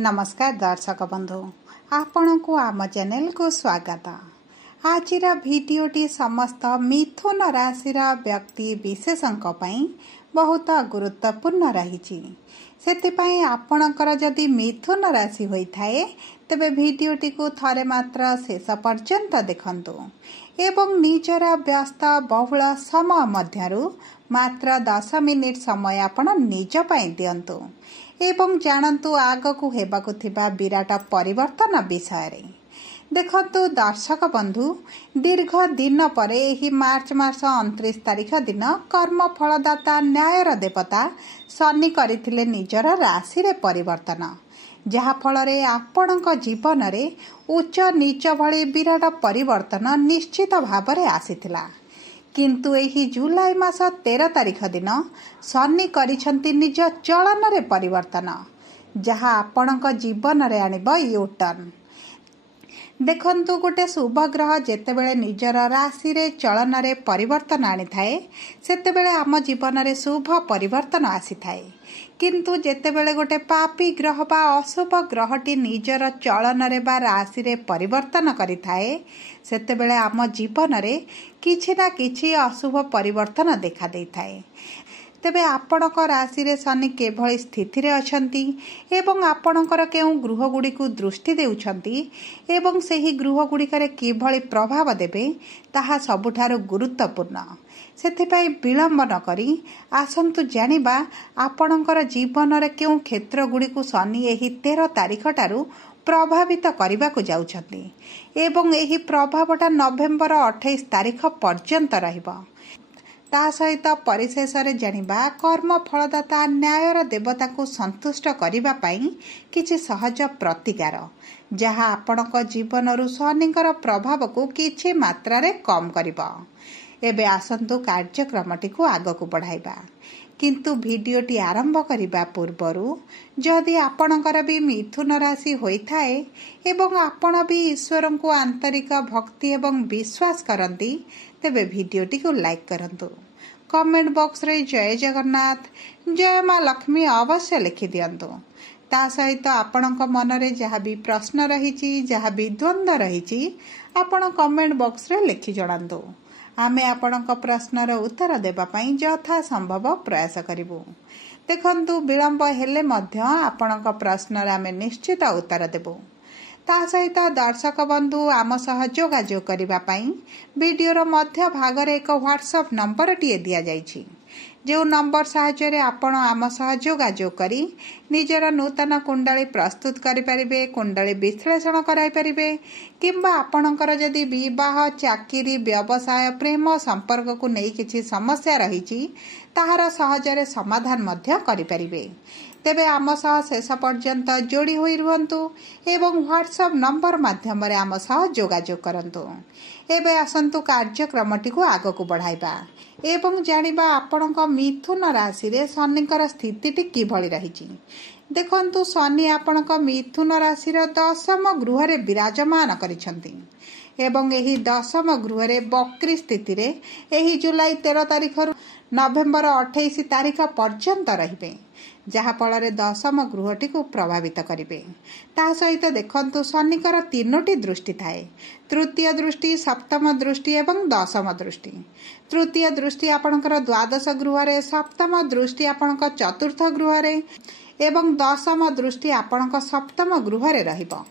नमस्कार दर्शक बंधु आपण को आम चैनल को स्वागत। आज भिडियोटी समस्त मिथुन राशि व्यक्ति विशेषों बहुत गुरुत्वपूर्ण रही। से आपणकर जदि मिथुन राशि होता है तेबे भिडियोटी को थरे मात्र शेष पर्यंत देखंतु एवं निजर व्यस्त बहुल समय मध्यरु मात्र 10 मिनिट समय आपण निज पई दियंतु एवं जानतु आगकू हेबाकू थिबा विराट परिवर्तन विषय। देखंतु दर्शक बंधु दीर्घ दिन पर एही मार्च मास 29 तारिख दिन कर्म फलदाता न्यायर देवता शनि करथिले निजर राशि रे परिवर्तन, जहा फलरे आपणक जीवन रे उच्च नीच भली विराट परिवर्तन निश्चित भावरे आसीथिला। किंतु एही जुलाई मास 13 तारिख दिन शनि करिसंती निज चलन रे परिवर्तन, जहा आपणक जीवन रे आनिबो यू टर्न। देखंतु गोटे शुभ ग्रह जेतेबेले निजर राशि रे चलन रे परिवर्तन आनी थाए सेतेबेले आम जीवन रे शुभ परिवर्तन आसी थाए। किंतु जेतेबेले गोटे पापी ग्रह बा अशुभ ग्रहटी निजर चलन रे बा राशि रे परिवर्तन करि थाए सेतेबेले आम जीवन रे किछि ना किछि अशुभ परिवर्तन देखा देई थाए। तेबे आपणक राशि रे शनि केभଳି स्थिति रे अछंती एवं आपणकर केउ गृह गुडी को दृष्टि देउछंती एवं सेही गृह गुडिकरे केभଳି प्रभाव देबे ताहा सबुठारो गुरुत्वपूर्ण। सेथिपाई विलंब न करी आसंतु जानिबा आपणकर जीवन रे केउ क्षेत्र गुडी को शनि एही 13 तारिख टारू प्रभावित करने को जाउछंती एवं एही प्रभावटा नवेम्बर 28 तारिख पर्यंत रहिबो। ता सहित परिशेष रे जानिबा कर्म फलदाता न्यायर देवता को संतुष्ट करिबा पई किछि सहज प्रतिकार, जहा आपणक जीवन शनिकर प्रभाव को किछि मात्रा रे कम करिबो। एबे आसंतु कार्यक्रमटी को आगकू बढ़ाइबा, किंतु भिडियोटी आरंभ करिबा पूर्वरु जदि आपणकर भी मिथुन राशि होइथाए एवं आपण भी ईश्वर को आंतरिक भक्ति एवं विश्वास करंती तेबे भिडियोटी को लाइक करंतु। कमेंट बॉक्स रे जय जगन्नाथ जय मां लक्ष्मी अवश्य लिखि दियंतु। ता सहित आपणक मन रे जहा भी प्रश्न रहिछि जहा भी द्वंद्व रहिछि आपण कमेंट बॉक्स रे लिखि जणांतु। आमे आपणक प्रश्नर उत्तर देबा पई यथा संभव प्रयास करिबु। देखंतु विलंब हेले मध्य आपणक प्रश्नर आमे निश्चित उत्तर देबु। ता सहित दर्शक बंधु आम सह जोगाजोग करिबा पई वीडियोर मध्य भागरे एक व्हाट्सएप नंबर टिए दिया जाइछि, जो नंबर साहाय्य आपण आम सह जोगाजोग करी निजर नूतन कुंडली प्रस्तुत करि परिबे, कुंडली विश्लेषण कराई परिबे किंबा आपणकर जदि विवाह चाकरी व्यवसाय प्रेम संपर्क को नहीं किछि समस्या रहिछि ताहार सहजरे समाधान मध्य करि परिबे। तेबे आम सह शेष पर्यंत जोड़ी होई रुहंतु एवं व्हाट्सएप नंबर माध्यम रे आम सह जोगाजोग करंतु। एबे आसंतु कार्यक्रमटी को आगकू बढ़ाइबा एवं जानिबा आपणक मिथुन राशि रे शनिकर स्थितिटी किभଳି रहिछि। देखंतु शनि आपणक मिथुन राशि रो 10म गृह रे विराजमान करिसंती एवं एही 10म गृह रे वक्री स्थिति रे एही जुलाई 13 तारिख रु नवेम्बर 28 तारिख पर्यंत रहिबे, जहा फल 10म गृहटी को प्रभावित करिवे। ता सहित देखंतु शनिकर 3टी दृष्टि थाए, तृतीय दृष्टि, सप्तम दृष्टि एवं 10म दृष्टि। तृतीय दृष्टि आपणकर द्वादश गृह रे, सप्तम दृष्टि आपणक चतुर्थ गृह रे एवं 10म दृष्टि आपणक सप्तम गृह रे रहिबो,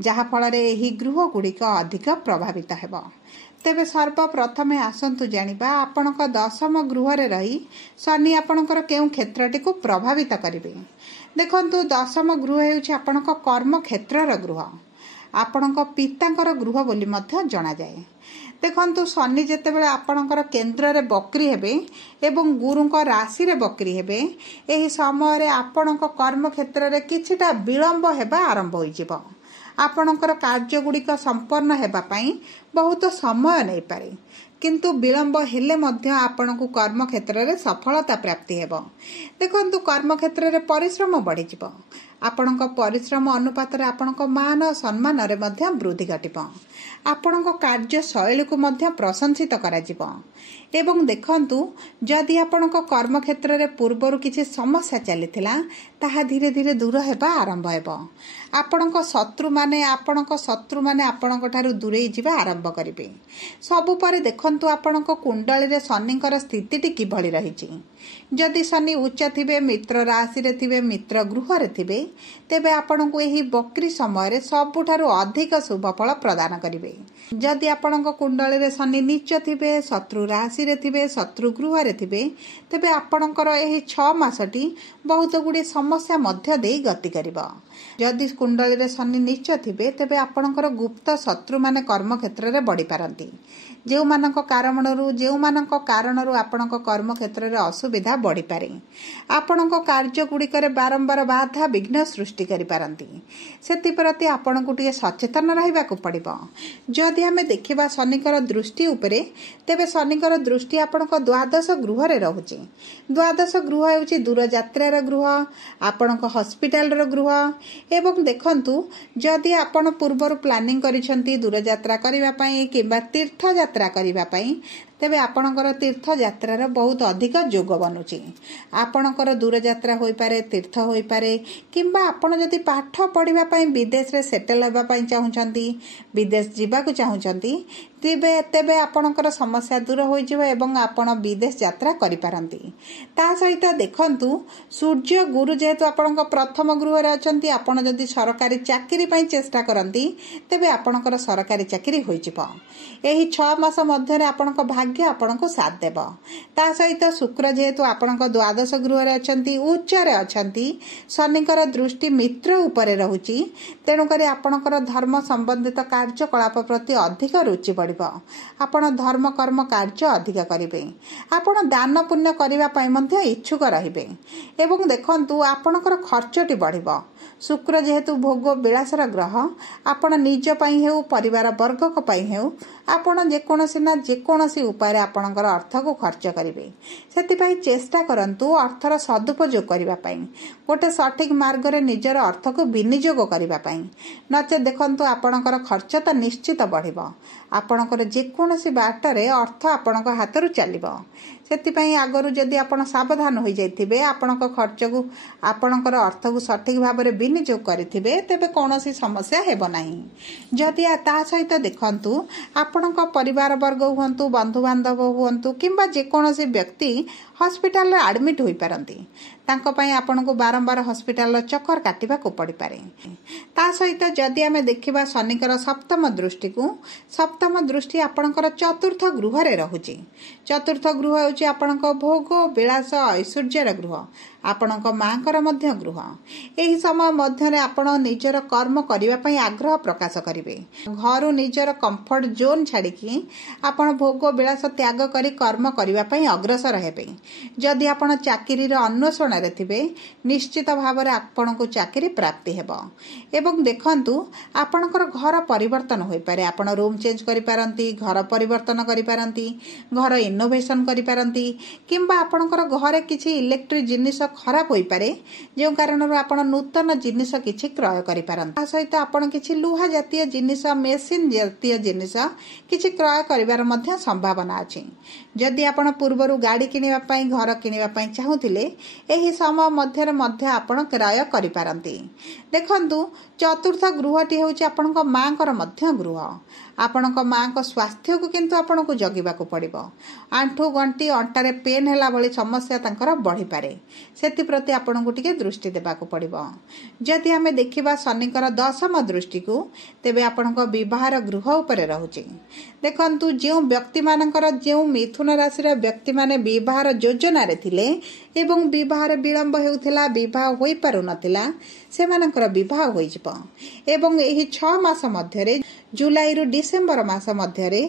जहा फल एही गृह गुड़िक अधिक प्रभावित हेबो। तेबे सर्वप्रथमे आसंतु जानिबा आपणक 10म गृह रे रही शनि आपणकर केउ क्षेत्रटी को प्रभावित करिवे। देखंतु 10म गृह हेउछि आपणक कर्म क्षेत्रर गृह, आपणक पितांकर गृह बोली मध्य जणा जाय। देखंतु शनि जेतेबेले आपणकर केंद्र रे बक्री हेबे एवं गुरुंक राशि रे बक्री हेबे एही समय रे आपणक कर्म क्षेत्र रे किछिटा विलंब हेबा आरंभ होई जिवो। आपणकर कार्य गुड़िक संपन्न हेबा पई बहुत समय नहीं पारे, किंतु विलंब हेले मध्य आपणकु कर्म क्षेत्र रे सफलता प्राप्ति हेबो। देखंतु कर्म क्षेत्र रे परिश्रम बढ़ी जिवो, ଆପଣଙ୍କ ପରିଶ୍ରମ ଅନୁପାତରେ ଆପଣଙ୍କ ମାନ ସମ୍ମାନରେ ମଧ୍ୟ ବୃଦ୍ଧି ଘଟିବ। ଆପଣଙ୍କ କାର୍ଯ୍ୟଶୈଳୀକୁ ମଧ୍ୟ ପ୍ରଶଂସିତ କରାଯିବ। ଏବଂ ଦେଖନ୍ତୁ, ଯଦି ଆପଣଙ୍କ କର୍ମକ୍ଷେତ୍ରରେ ପୂର୍ବରୁ କିଛି ସମସ୍ୟା ଚାଲିଥିଲା ତାହା ଧୀରେ ଧୀରେ ଦୂର ହେବା ଆରମ୍ଭ ହେବ। ଆପଣଙ୍କ ଶତ୍ରୁମାନେ ଆପଣଙ୍କ ଠାରୁ ଦୂରେଇ ଯିବା ଆରମ୍ଭ କରିବେ। ସବୁ ପରେ ଦେଖନ୍ତୁ ଆପଣଙ୍କ କୁଣ୍ଡଳୀରେ ଶନିଙ୍କର ସ୍ଥିତିଟି କିଭଳି ରହିଛି। ଯଦି ଶନି ଉଚ୍ଚ ଥିବେ, ମିତ୍ର ରାଶିରେ ଥିବେ, ମିତ୍ର ଗୃହରେ ଥିବେ, ତେବେ ଆପଣଙ୍କୁ ଏହି ବକ୍ରି ସମୟରେ ସବୁଠାରୁ ଅଧିକ ଶୁଭ ଫଳ ପ୍ରଦାନ କରିବେ। ଯଦି ଆପଣଙ୍କ କୁଣ୍ଡଳୀରେ ଶନି ନୀଚ ଥିବେ, ଶତ୍ରୁ ରାଶିରେ ଥିବେ, ଶତ୍ରୁ ଗୃହରେ ଥିବେ, ତେବେ ଆପଣଙ୍କର ଏହି 6 ମାସଟି ବହୁତ ଗୁଡ଼ିଏ ସମସ୍ୟା ମଧ୍ୟ ଦେଇ ଗତି କରିବ। ଯଦି କୁଣ୍ଡଳୀରେ ଶନି ନୀଚ ଥିବେ, ତେବେ ଆପଣଙ୍କର ଗୁପ୍ତ ଶତ୍ରୁମାନେ କର୍ମକ୍ଷେତ୍ରରେ ବଢ଼ିପାରନ୍ତି। ଯେଉଁମାନଙ୍କ କାରଣରୁ ଆପଣଙ୍କ କର୍ମକ୍ଷେତ୍ରରେ ଅସୁବିଧା ବଢ଼ିପାରେ। ଆପଣଙ୍କ କାର୍ଯ୍ୟଗୁଡ଼ିକରେ ବାରମ୍ବାର ବାଧା ବିଘ୍ନ ସୃଷ୍ଟି କରିପାରନ୍ତି। ସେଥିପ୍ରତି ଆପଣଙ୍କୁ ଟିକେ ସଚେତନ ରହିବାକୁ ପଡ଼ିବ। ଯଦି ଆମେ ଦେଖିବା ଶନିଙ୍କର ଦୃଷ୍ଟି ଉପରେ, ତେବେ ଶନିଙ୍କର ଦୃଷ୍ଟି ଆପଣଙ୍କ ଦ୍ୱାଦଶ ଗୃହରେ ରହୁଛି। ଦ୍ୱାଦଶ ଗୃହ ହେଉଛି ଦୂରଯାତ୍ରାର ଗୃହ, ଆପଣଙ୍କ ହସ୍ପିଟାଲର ଗୃହ। ଏବଂ ଦେଖନ୍ତୁ, ଯଦି ଆପଣ ପୂର୍ବରୁ ପ୍ଲାନିଂ କରିଛନ୍ତି ଦୂରଯାତ୍ରା କରିବା ପାଇଁ କିମ୍ବା ତୀର୍ଥଯାତ୍ରା କରିବା ପାଇଁ, ତେବେ ଆପଣଙ୍କର ତୀର୍ଥଯାତ୍ରାର ବହୁତ ଅଧିକ ଯୋଗ ବନୁଛି। ଆପଣଙ୍କର ଦୂରଯାତ୍ରା ହୋଇପାରେ, ତୀର୍ଥ ହୋଇପାରେ, କିମ୍ବା ଆପଣ ଯଦି ପାଠ ପଢ଼ିବା ପାଇଁ ବିଦେଶରେ ସେଟେଲ୍ ହେବା ପାଇଁ ଚାହୁଁଛନ୍ତି, ବିଦେଶ ଯିବାକୁ ଚାହୁଁଛନ୍ତି, ତେବେ ଆପଣଙ୍କର ସମସ୍ୟା ଦୂର ହୋଇଯିବ ଏବଂ ଆପଣ ବିଦେଶ ଯାତ୍ରା କରିପାରନ୍ତି। ତା ସହିତ ଦେଖନ୍ତୁ, ସୂର୍ଯ୍ୟ ଗୁରୁ ଯେହେତୁ ଆପଣଙ୍କ ପ୍ରଥମ ଗୃହରେ ଅଛନ୍ତି, ଆପଣ ଯଦି ସରକାରୀ ଚାକିରି ପାଇଁ ଚେଷ୍ଟା କରନ୍ତି, ତେବେ ଆପଣଙ୍କର ସରକାରୀ ଚାକିରି ହୋଇଯିବ। ଏହି 6 ମାସ ମଧ୍ୟରେ ଆପଣଙ୍କ ଭାଗ୍ୟ ଆପଣଙ୍କୁ ସାଥ ଦେବ। ତା ସହିତ ଶୁକ୍ର ଯେହେତୁ ଆପଣଙ୍କ ଦ୍ୱାଦଶ ଗୃହରେ ଅଛନ୍ତି, ଉଚ୍ଚରେ ଅଛନ୍ତି, ଶନିଙ୍କର ଦୃଷ୍ଟି ମିତ୍ର ଉପରେ ରହୁଛି, ତେଣୁକରି ଆପଣଙ୍କର ଧର୍ମ ସମ୍ବନ୍ଧିତ କାର୍ଯ୍ୟକଳାପ ପ୍ରତି ଅଧିକ ରୁଚି ବଢ଼ିବ। ଆପଣ ଧର୍ମ କର୍ମ କାର୍ଯ୍ୟ ଅଧିକ କରିବେ। ଆପଣ ଦାନ ପୁଣ୍ୟ କରିବା ପାଇଁ ମଧ୍ୟ ଇଚ୍ଛୁକ ରହିବେ। ଏବଂ ଦେଖନ୍ତୁ, ଆପଣଙ୍କର ଖର୍ଚ୍ଚଟି ବଢ଼ିବ। ଶୁକ୍ର ଯେହେତୁ ଭୋଗ ବିଳାସର ଗ୍ରହ, ଆପଣ ନିଜ ପାଇଁ ହେଉ, ପରିବାର ବର୍ଗଙ୍କ ପାଇଁ ହେଉ, ଆପଣ ଯେକୌଣସି ଉପାୟରେ ଆପଣଙ୍କର ଅର୍ଥକୁ ଖର୍ଚ୍ଚ କରିବେ। ସେଥିପାଇଁ ଚେଷ୍ଟା କରନ୍ତୁ ଅର୍ଥର ସଦୁପଯୋଗ କରିବା ପାଇଁ, ଗୋଟେ ସଠିକ୍ ମାର୍ଗରେ ନିଜର ଅର୍ଥକୁ ବିନିଯୋଗ କରିବା ପାଇଁ। ନଚେତ୍ ଦେଖନ୍ତୁ, ଆପଣଙ୍କର ଖର୍ଚ୍ଚ ତ ନିଶ୍ଚିତ ବଢ଼ିବ। ଆପଣଙ୍କର ଯେକୌଣସି ବାଟରେ ଅର୍ଥ ଆପଣଙ୍କ ହାତରୁ ଚାଲିବ। ସେଥିପାଇଁ ଆଗରୁ ଯଦି ଆପଣ ସାବଧାନ ହୋଇଯାଇଥିବେ, ଆପଣଙ୍କର ଅର୍ଥକୁ ସଠିକ୍ ଭାବରେ ବିନିଯୋଗ କରିଥିବେ, ତେବେ କୌଣସି ସମସ୍ୟା ହେବ ନାହିଁ। ଯଦି ତା ସହିତ ଦେଖନ୍ତୁ, ଆପଣଙ୍କ ପରିବାର ବର୍ଗ ହୁଅନ୍ତୁ, ବନ୍ଧୁବାନ୍ଧବ ହୁଅନ୍ତୁ, କିମ୍ବା ଯେକୌଣସି ବ୍ୟକ୍ତି ହସ୍ପିଟାଲରେ ଆଡମିଟ୍ ହୋଇପାରନ୍ତି, ତାଙ୍କ ପାଇଁ ଆପଣଙ୍କୁ ବାରମ୍ବାର ହସ୍ପିଟାଲର ଚକ୍କର କାଟିବାକୁ ପଡ଼ିପାରେ। ତା ସହିତ ଯଦି ଆମେ ଦେଖିବା ଶନିଙ୍କର ସପ୍ତମ ଦୃଷ୍ଟି ଆପଣଙ୍କର ଚତୁର୍ଥ ଗୃହରେ ରହୁଛି। ଚତୁର୍ଥ ଗୃହ ହେଉଛି ଆପଣଙ୍କ ଭୋଗ ବିଳାସ ଐଶ୍ୱର୍ଯ୍ୟର ଗୃହ, ଆପଣଙ୍କ ମାଙ୍କର ମଧ୍ୟ ଗୃହ। ଏହି ସମୟ ମଧ୍ୟରେ ଆପଣ ନିଜର କର୍ମ କରିବା ପାଇଁ ଆଗ୍ରହ ପ୍ରକାଶ କରିବେ। ଘରୁ ନିଜର କମ୍ଫର୍ଟ ଜୋନ୍ ଛାଡ଼ିକି ଆପଣ ଭୋଗ ବିଳାସ ତ୍ୟାଗ କରି କର୍ମ କରିବା ପାଇଁ ଅଗ୍ରସର ହେବେ। ଯଦି ଆପଣ ଚାକିରିର ଅନ୍ୱେଷଣରେ ଥିବେ, ନିଶ୍ଚିତ ଭାବରେ ଆପଣଙ୍କୁ ଚାକିରି ପ୍ରାପ୍ତି ହେବ। ଏବଂ ଦେଖନ୍ତୁ, ଆପଣଙ୍କର ଘର ପରିବର୍ତ୍ତନ ହୋଇପାରେ। ଆପଣ ରୁମ୍ ଚେଞ୍ଜ କରିପାରନ୍ତି, ଘର ପରିବର୍ତ୍ତନ କରିପାରନ୍ତି, ଘର ଇନୋଭେସନ୍ କରିପାରନ୍ତି, କିମ୍ବା ଆପଣଙ୍କର ଘରେ କିଛି ଇଲେକ୍ଟ୍ରିକ୍ ଜିନିଷ ଖରାପ ହୋଇପାରେ, ଯେଉଁ କାରଣରୁ ଆପଣ ନୂତନ ଜିନିଷ କିଛି କ୍ରୟ କରିପାରନ୍ତି। ତା ସହିତ ଆପଣ କିଛି ଲୁହା ଜାତୀୟ ଜିନିଷ, ମେସିନ୍ ଜାତୀୟ ଜିନିଷ କିଛି କ୍ରୟ କରିବାର ମଧ୍ୟ ସମ୍ଭାବନା ଅଛି। ଯଦି ଆପଣ ପୂର୍ବରୁ ଗାଡ଼ି କିଣିବା ପାଇଁ, ଘର କିଣିବା ପାଇଁ ଚାହୁଁଥିଲେ, ଏହି ସମୟ ମଧ୍ୟରେ ମଧ୍ୟ ଆପଣ କ୍ରୟ କରିପାରନ୍ତି। ଦେଖନ୍ତୁ, ଚତୁର୍ଥ ଗୃହଟି ହେଉଛି ଆପଣଙ୍କ ମାଙ୍କର ମଧ୍ୟ ଗୃହ। ଆପଣଙ୍କ ମାଙ୍କ ସ୍ୱାସ୍ଥ୍ୟକୁ କିନ୍ତୁ ଆପଣଙ୍କୁ ଜଗିବାକୁ ପଡ଼ିବ। ଆଣ୍ଠୁ ଗଣ୍ଠି ଅଣ୍ଟାରେ ପେନ୍ ହେଲା ଭଳି ସମସ୍ୟା ତାଙ୍କର ବଢ଼ିପାରେ। ସେଥିପ୍ରତି ଆପଣଙ୍କୁ ଟିକେ ଦୃଷ୍ଟି ଦେବାକୁ ପଡ଼ିବ। ଯଦି ଆମେ ଦେଖିବା ଶନିଙ୍କର 10ମ ଦୃଷ୍ଟିକୁ, ତେବେ ଆପଣଙ୍କ ବିବାହର ଗୃହ ଉପରେ ରହୁଛି। ଦେଖନ୍ତୁ, ଯେଉଁ ମିଥୁନ ରାଶିର ବ୍ୟକ୍ତିମାନେ ବିବାହର ଯୋଜନାରେ ଥିଲେ ଏବଂ ବିବାହରେ ବିଳମ୍ବ ହେଉଥିଲା, ବିବାହ ହୋଇପାରୁନଥିଲା, ସେମାନଙ୍କର ବିବାହ ହୋଇଯିବ। ଏବଂ ଏହି 6 ମାସ ମଧ୍ୟରେ, ଜୁଲାଇରୁ ଡିସେମ୍ବର ମାସ ମଧ୍ୟରେ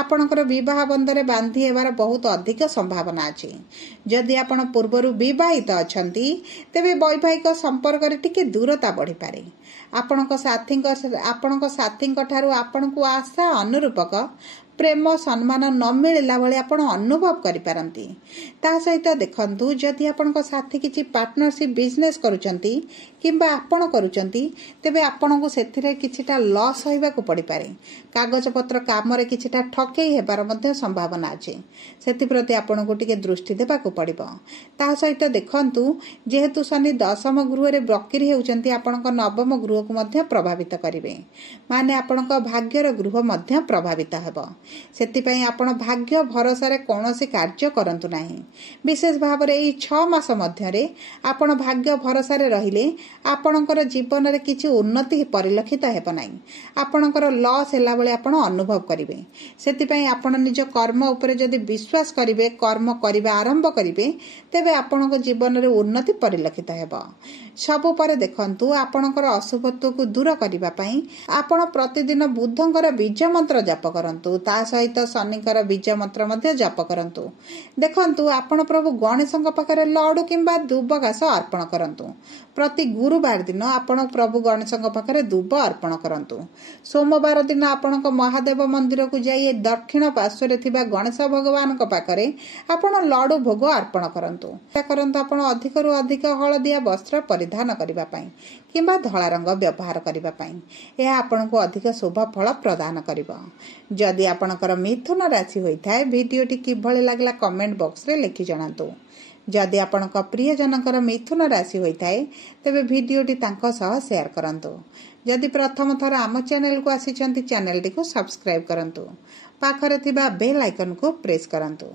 ଆପଣଙ୍କର ବିବାହ ବନ୍ଧରେ ବାନ୍ଧି ହେବାର ବହୁତ ଅଧିକ ସମ୍ଭାବନା ଅଛି। ଯଦି ଆପଣ ପୂର୍ବରୁ ବିବାହିତ ଅଛନ୍ତି, ତେବେ ବୈବାହିକ ସମ୍ପର୍କରେ ଟିକେ ଦୂରତା ବଢ଼ିପାରେ। ଆପଣଙ୍କ ସାଥୀଙ୍କ ଠାରୁ ଆପଣଙ୍କୁ ଆଶା ଅନୁରୂପକ प्रेम सम्मान न मिलला भली आपण अनुभव करिपारंती। ता सहित देखंतु जदि आपणको साथी किछि पार्टनरशिप बिजनेस करूचंती किंबा आपण करूचंती तेबे आपणको सेथिरे किछिटा लॉस होइबाकू पड़ी पारे। कागज पत्र काम रे किछिटा ठकेई हेबार मध्ये संभावना अछि। सेति प्रति आपणको टिके दृष्टि देबाकू पड़िबो। ता सहित देखंतु जेहेतु शनि दशम गृह रे वक्री हेउचंती आपणको नवम गृह को मध्ये प्रभावित करिवे। माने आपणको भाग्यर गृह मध्ये प्रभावित हेबो। सेति पई आपण भाग्य भरोसा रे कोनोसी कार्य करंतु नाही। विशेष भाव रे एई 6 मास मध्ये रे आपण भाग्य भरोसा रे रहिले आपणकर जीवन रे किछि उन्नति परिलक्षित हेबो नाही। आपणकर लॉस हेला बेले आपण अनुभव करिवे। सेति पई आपण निज कर्म उपरे जदि विश्वास करिवे कर्म करिबा आरंभ करिवे तेबे आपणको जीवन रे उन्नति परिलक्षित हेबो। सबु परे देखंतु आपणकर अशुभत्व को दूर करिबा पई आपण प्रतिदिन बुद्धंकर बीज मंत्र जप करंतु। ता सहित शनिकर बीज मंत्र मध्ये जप करंतु। देखंतु आपण प्रभु गणेशଙ୍କ पाखरे लड्डू किंबा दुब घास अर्पण करंतु। प्रति गुरुवार दिन आपण प्रभु गणेशଙ୍କ पाखरे दुब अर्पण करंतु। सोमवार दिन आपणको महादेव मंदिर को जाई दक्षिण पार्श्व रे थिबा गणेश भगवानଙ୍କ पाखरे आपण लड्डू भोग अर्पण करंतु। करंतु आपण अधिक रु अधिक हळदिया वस्त्र परिधान करिबा पई किंबा धळा रंग व्यवहार करिबा पई एहा आपणको अधिक शुभ फल प्रदान करिबो। जदि आपणकर मिथुन राशि होइथाय वीडियोटी किभଳି लागला कमेंट बॉक्स रे लिखि जणांतु। जदि आपणक प्रिय जनकर मिथुन राशि होइथाय तेबे वीडियोटी तांको सह शेयर करंतु। जदि प्रथम थर आम चैनल को आसीचंती चैनलटी को सब्सक्राइब करंतु। पाखरे थिबा बेल आइकन को प्रेस करंतु।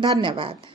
धन्यवाद।